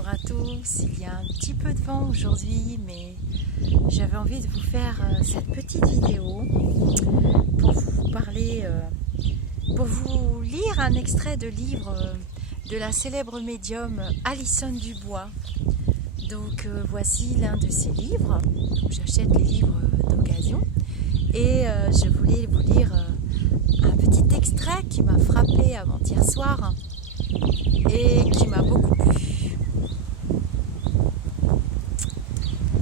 Bonjour à tous, il y a un petit peu de vent aujourd'hui, mais j'avais envie de vous faire cette petite vidéo pour vous parler, pour vous lire un extrait de livre de la célèbre médium Alison Dubois. Donc voici l'un de ses livres. J'achète les livres d'occasion et je voulais vous lire un petit extrait qui m'a frappé avant-hier soir et qui m'a beaucoup plu.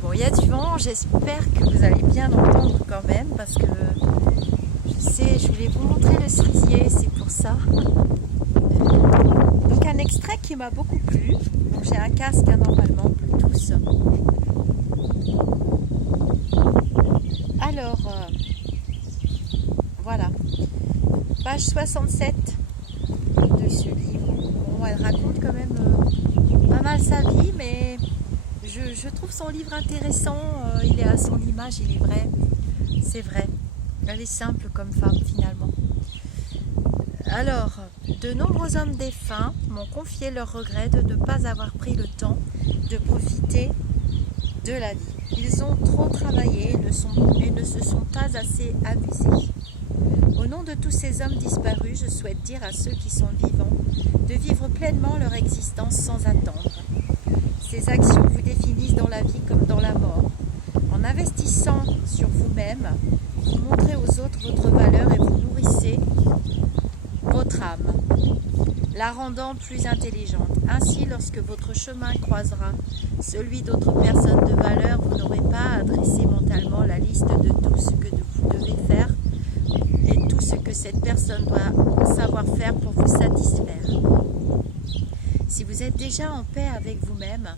Bon, il y a du vent, j'espère que vous allez bien entendre quand même, parce que je voulais vous montrer le cerisier, c'est pour ça. Donc un extrait qui m'a beaucoup plu. Donc j'ai un casque normalement, Bluetooth. Alors, voilà, page 67 de ce livre. Bon, elle raconte quand même pas mal sa vie, mais je trouve son livre intéressant. Il est à son image, il est vrai. C'est vrai. Elle est simple comme femme finalement. Alors, de nombreux hommes défunts m'ont confié leur regret de ne pas avoir pris le temps de profiter de la vie. Ils ont trop travaillé et ne se sont pas assez amusés. Au nom de tous ces hommes disparus, je souhaite dire à ceux qui sont vivants de vivre pleinement leur existence sans attendre. Ces actions vous définissent dans la vie comme dans la mort. En investissant sur vous-même, vous montrez aux autres votre valeur et vous nourrissez votre âme, la rendant plus intelligente. Ainsi, lorsque votre chemin croisera celui d'autres personnes de valeur, vous n'aurez pas à dresser mentalement la liste de tout ce que vous devez faire et tout ce que cette personne doit savoir faire pour vous satisfaire. Si vous êtes déjà en paix avec vous-même,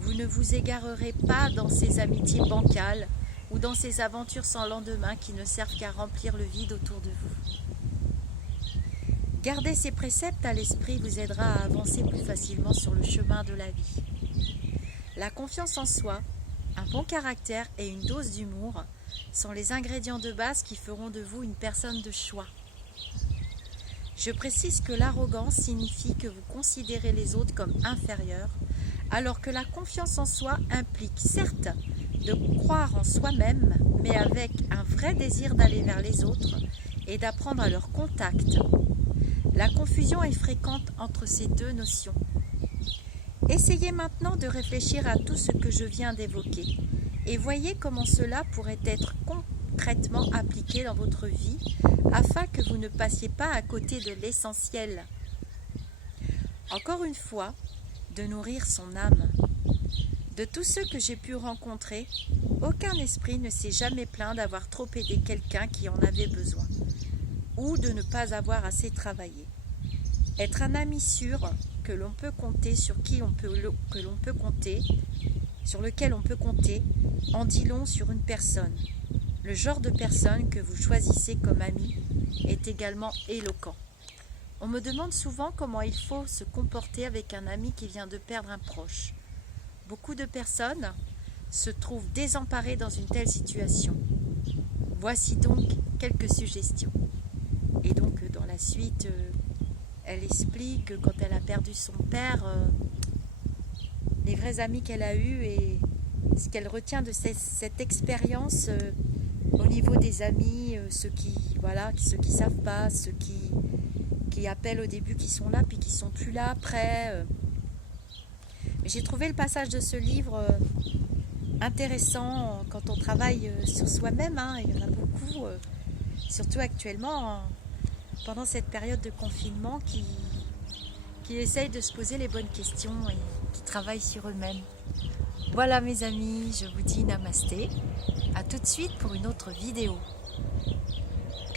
vous ne vous égarerez pas dans ces amitiés bancales ou dans ces aventures sans lendemain qui ne servent qu'à remplir le vide autour de vous. Garder ces préceptes à l'esprit vous aidera à avancer plus facilement sur le chemin de la vie. La confiance en soi, un bon caractère et une dose d'humour sont les ingrédients de base qui feront de vous une personne de choix. Je précise que l'arrogance signifie que vous considérez les autres comme inférieurs, alors que la confiance en soi implique certes de croire en soi-même, mais avec un vrai désir d'aller vers les autres et d'apprendre à leur contact. La confusion est fréquente entre ces deux notions. Essayez maintenant de réfléchir à tout ce que je viens d'évoquer et voyez comment cela pourrait être concrètement appliqué dans votre vie afin que vous ne passiez pas à côté de l'essentiel. Encore une fois, de nourrir son âme. De tous ceux que j'ai pu rencontrer, aucun esprit ne s'est jamais plaint d'avoir trop aidé quelqu'un qui en avait besoin, ou de ne pas avoir assez travaillé. Être un ami sûr que l'on peut compter, sur lequel on peut compter, en dit long sur une personne. Le genre de personne que vous choisissez comme ami est également éloquent. On me demande souvent comment il faut se comporter avec un ami qui vient de perdre un proche. Beaucoup de personnes se trouvent désemparées dans une telle situation. Voici donc quelques suggestions. Et donc dans la suite, elle explique que quand elle a perdu son père, les vrais amis qu'elle a eus et ce qu'elle retient de cette expérience au niveau des amis, ceux qui savent pas, ceux qui appellent au début, qui sont là puis qui sont plus là après. Mais j'ai trouvé le passage de ce livre intéressant quand on travaille sur soi-même. Il y en a beaucoup, surtout actuellement, pendant cette période de confinement, qui essayent de se poser les bonnes questions et qui travaillent sur eux-mêmes. Voilà mes amis, je vous dis namasté. À tout de suite pour une autre vidéo.